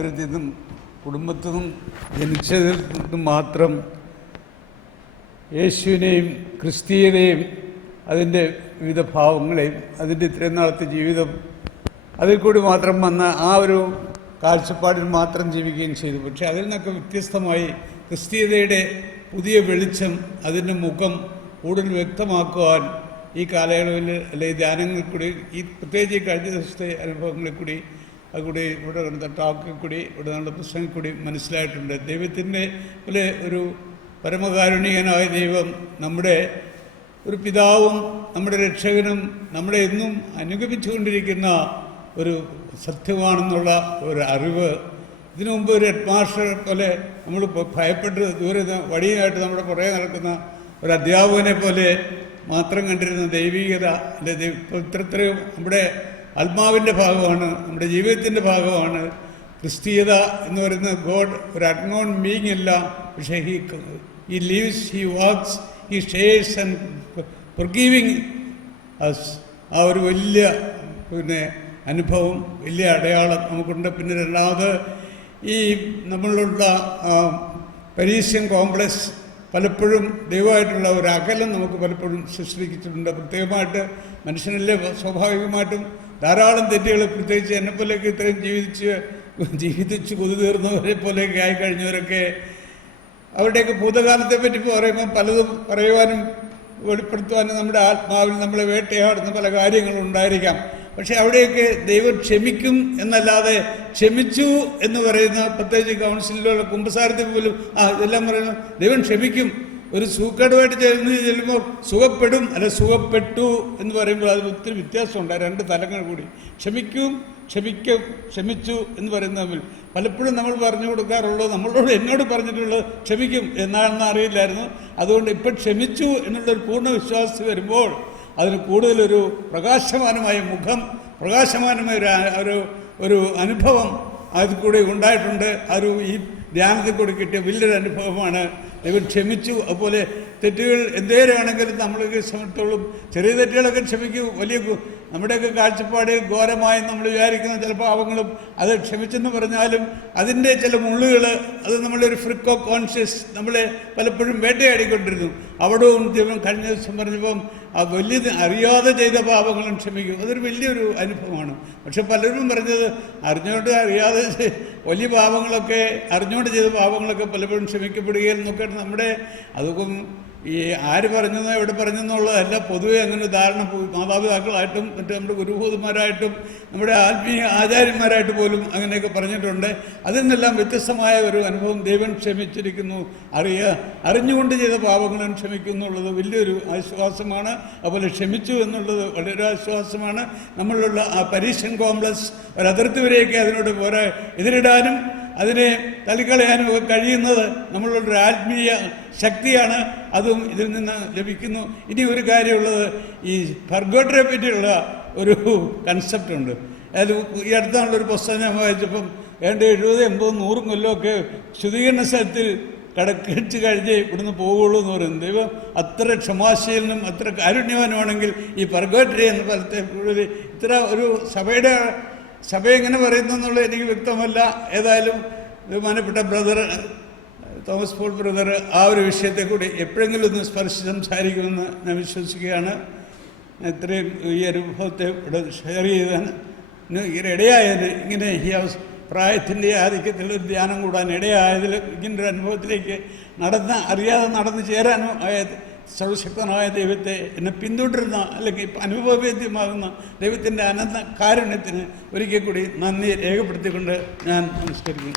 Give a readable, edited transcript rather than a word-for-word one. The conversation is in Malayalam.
പാരമ്പര്യത്തിൽ നിന്നും കുടുംബത്തിൽ നിന്നും ജനിച്ചതിൽ നിന്നും മാത്രം യേശുവിനെയും ക്രിസ്തീയതയും അതിൻ്റെ വിവിധ ഭാവങ്ങളെയും അതിൻ്റെ ഇത്രയും നാളത്തെ ജീവിതം അതിൽ കൂടി മാത്രം വന്ന ആ ഒരു കാഴ്ചപ്പാടിൽ മാത്രം ജീവിക്കുകയും ചെയ്തു. പക്ഷേ അതിൽ നിന്നൊക്കെ വ്യത്യസ്തമായി ക്രിസ്തീയതയുടെ പുതിയ വെളിച്ചം, അതിൻ്റെ മുഖം കൂടുതൽ വ്യക്തമാക്കുവാൻ ഈ കാലയളവിൽ അല്ലെങ്കിൽ ധ്യാനങ്ങളിൽ കൂടി, ഈ പ്രത്യേകിച്ച് ഈ കഴിഞ്ഞ ദിവസത്തെ അനുഭവങ്ങളിൽ കൂടി, അതുകൂടി ഇവിടെ നടന്ന ടോക്കിൽ കൂടി, ഇവിടെ നടന്ന പുസ്തകങ്ങളിൽ കൂടി മനസ്സിലായിട്ടുണ്ട്. ദൈവത്തിൻ്റെ പോലെ ഒരു പരമകാരുണികനായ ദൈവം നമ്മുടെ ഒരു പിതാവും നമ്മുടെ രക്ഷകനും നമ്മളെ എന്നും അനുഗമിച്ചുകൊണ്ടിരിക്കുന്ന ഒരു സത്യമാണെന്നുള്ള ഒരു അറിവ്, ഇതിനു മുമ്പ് ഒരു ഹെഡ് മാസ്റ്റർ പോലെ നമ്മൾ ഭയപ്പെട്ട് ദൂരെ വടിയായിട്ട് നമ്മുടെ പുറകെ നടക്കുന്ന ഒരു അധ്യാപകനെ പോലെ മാത്രം കണ്ടിരുന്ന ദൈവികത, അല്ലെ ഇത്രയും നമ്മുടെ ആത്മാവിൻ്റെ ഭാഗമാണ്, നമ്മുടെ ജീവിതത്തിൻ്റെ ഭാഗമാണ് ക്രിസ്തീയത എന്ന് പറയുന്ന. ഗോഡ് ഒരു അൺനോൺ ബീയിങ് അല്ല, പക്ഷേ he lives, he walks, he shares and forgiving us. ആ ഒരു വലിയ അനുഭവം, വലിയ അടയാളം നമുക്കുണ്ട്. പിന്നെ രണ്ടാമത് ഈ നമ്മളുള്ള പരീഷ്യൻ കോംപ്ലക്സ് പലപ്പോഴും ദൈവമായിട്ടുള്ള ഒരു അകലം നമുക്ക് പലപ്പോഴും സൃഷ്ടിച്ചിട്ടുണ്ട്. പ്രത്യേകമായിട്ട് മനുഷ്യനല്ലേ സ്വാഭാവികമായിട്ടും ധാരാളം തെറ്റുകൾ, പ്രത്യേകിച്ച് എന്നെപ്പോലെയൊക്കെ ഇത്രയും ജീവിച്ച് കൊതു തീർന്നവരെ പോലെയൊക്കെ ആയിക്കഴിഞ്ഞവരൊക്കെ അവരുടെയൊക്കെ ഭൂതകാലത്തെ പറ്റി പറയുമ്പോൾ പലതും പറയുവാനും വെളിപ്പെടുത്തുവാനും നമ്മുടെ ആത്മാവിൽ നമ്മളെ വേട്ടയാടുന്ന പല കാര്യങ്ങളും ഉണ്ടായിരിക്കാം. പക്ഷെ അവിടെയൊക്കെ ദൈവം ക്ഷമിക്കും എന്നല്ലാതെ ക്ഷമിച്ചു എന്ന് പറയുന്ന, പ്രത്യേകിച്ച് കൗൺസിലിലുള്ള കുമ്പസാരത്തിൽ പോലും ഇതെല്ലാം പറയുന്നു ദൈവം ക്ഷമിക്കും. ഒരു സൂക്കേടുമായിട്ട് ചെല്ലുമ്പോൾ സുഖപ്പെടും, അല്ല സുഖപ്പെട്ടു എന്ന് പറയുമ്പോൾ അതിന് ഒത്തിരി വ്യത്യാസമുണ്ട്. രണ്ട് തലങ്ങൾ കൂടി, ക്ഷമിച്ചു എന്ന് പറയുന്ന തമ്മിൽ പലപ്പോഴും നമ്മൾ പറഞ്ഞു കൊടുക്കാറുള്ളത്, നമ്മളോട് എന്നോട് പറഞ്ഞിട്ടുള്ളത് ക്ഷമിക്കും എന്നാണെന്ന് അറിയില്ലായിരുന്നു. അതുകൊണ്ട് ഇപ്പം ക്ഷമിച്ചു എന്നുള്ളൊരു പൂർണ്ണ വിശ്വാസം വരുമ്പോൾ അതിന് കൂടുതലൊരു പ്രകാശമാനമായ മുഖം, പ്രകാശമാനമായ ഒരു അനുഭവം അതിൽ കൂടെ ഉണ്ടായിട്ടുണ്ട്. ഈ ധ്യാനത്തിൽ കൂടി കിട്ടിയ വലിയൊരു അനുഭവമാണ്. ദൈവം ക്ഷമിച്ചു. അതുപോലെ തെറ്റുകൾ എന്തേരാണെങ്കിലും നമ്മളൊക്കെ സമയത്തോളം ചെറിയ തെറ്റുകളൊക്കെ ക്ഷമിക്കും. വലിയ നമ്മുടെയൊക്കെ കാഴ്ചപ്പാട് ഘോരമായി നമ്മൾ വിചാരിക്കുന്ന ചില പാവങ്ങളും അത് ക്ഷമിച്ചെന്ന് പറഞ്ഞാലും അതിൻ്റെ ചില മുള്ളുകൾ, അത് നമ്മളൊരു ഫ്രിക്ക് ഓഫ് കോൺഷ്യസ് നമ്മളെ പലപ്പോഴും വേട്ടയാടിക്കൊണ്ടിരുന്നു. അവിടവും ദൈവം കഴിഞ്ഞ ദിവസം പറഞ്ഞപ്പം വലിയ അറിയാതെ ചെയ്ത പാപങ്ങളും ക്ഷമിക്കും. അതൊരു വലിയൊരു അനുഭവമാണ്. പക്ഷെ പലരും പറഞ്ഞത് അറിഞ്ഞുകൊണ്ട് അറിയാതെ വലിയ പാപങ്ങളൊക്കെ, അറിഞ്ഞുകൊണ്ട് ചെയ്ത പാപങ്ങളൊക്കെ പലപ്പോഴും ക്ഷമിക്കപ്പെടുകയെന്നൊക്കെ നമ്മുടെ അതൊക്കെ ഈ ആര് പറഞ്ഞെന്നോ എവിടെ പറഞ്ഞെന്നുള്ളതല്ല, പൊതുവെ അങ്ങനെ ധാരണ മാതാപിതാക്കളായിട്ടും മറ്റു നമ്മുടെ ഗുരുഭൂതന്മാരായിട്ടും നമ്മുടെ ആത്മീയ ആചാര്യന്മാരായിട്ട് പോലും അങ്ങനെയൊക്കെ പറഞ്ഞിട്ടുണ്ട്. അതിൽ നിന്നെല്ലാം വ്യത്യസ്തമായ ഒരു അനുഭവം. ദൈവം ക്ഷമിച്ചിരിക്കുന്നു, അറിഞ്ഞുകൊണ്ട് ചെയ്ത പാപങ്ങളും ക്ഷമിക്കുന്നു എന്നുള്ളത് വലിയൊരു ആശ്വാസമാണ്. അതുപോലെ ക്ഷമിച്ചു എന്നുള്ളത് വളരെ ആശ്വാസമാണ്. നമ്മളുള്ള ആ പരീഷ്യൻ കോംപ്ലക്സ് ഒരതിർത്തി വരെയൊക്കെ അതിനോട് എതിരിടാനും അതിനെ തള്ളിക്കളയാനും ഒക്കെ കഴിയുന്നത് നമ്മളുടെ ആത്മീയ ശക്തിയാണ്. അതും ഇതിൽ നിന്ന് ലഭിക്കുന്നു. ഇനി ഒരു കാര്യമുള്ളത്, ഈ പർഗോട്ടറിയെ പറ്റിയുള്ള ഒരു കൺസെപ്റ്റ് ഉണ്ട്. അതിൽ ഈ അടുത്താണുള്ളൊരു പുസ്തകം ഞാൻ വായിച്ചപ്പം 70, 80, 100 കൊല്ലമൊക്കെ ശുദ്ധീകരണ സ്ഥലത്തിൽ കടക്കിച്ച് കഴിഞ്ഞ് ഇവിടുന്ന് പോകുള്ളൂ എന്ന് പറയുന്നത്. ദൈവം അത്ര ക്ഷമാശീലനും അത്ര കാരുണ്യവാനുമാണെങ്കിൽ ഈ പർഗോട്ടറി എന്ന ഫലത്തെ കൂടുതൽ ഇത്ര ഒരു സഭ എങ്ങനെ പറയുന്നു എന്നുള്ളത് എനിക്ക് വ്യക്തമല്ല. ഏതായാലും ബഹുമാനപ്പെട്ട ബ്രദർ തോമസ് പോൾ ബ്രദർ ആ ഒരു വിഷയത്തെ കൂടി എപ്പോഴെങ്കിലും ഒന്ന് സ്പർശിച്ച് സംസാരിക്കുമെന്ന് ഞാൻ വിശ്വസിക്കുകയാണ്. ഇത്രയും ഈ അനുഭവത്തെ ഇവിടെ ഷെയർ ചെയ്താണ് ഇടയായതിന്, ഇങ്ങനെ ഈ പ്രായത്തിൻ്റെ ആധിക്യത്തിലൊരു ധ്യാനം കൂടാൻ ഇടയായതിൽ, ഇങ്ങനൊരു അനുഭവത്തിലേക്ക് അറിയാതെ നടന്നു ചേരാനും ആയത് സർവശക്തനായ ദൈവത്തെ, എന്നെ പിന്തുടരുന്ന അല്ലെങ്കിൽ അനുഭവവേദ്യമാകുന്ന ദൈവത്തിൻ്റെ അനന്ത കാരുണ്യത്തിന് ഒരിക്കൽ കൂടി നന്ദി രേഖപ്പെടുത്തിക്കൊണ്ട് ഞാൻ നമസ്കരിക്കുന്നു.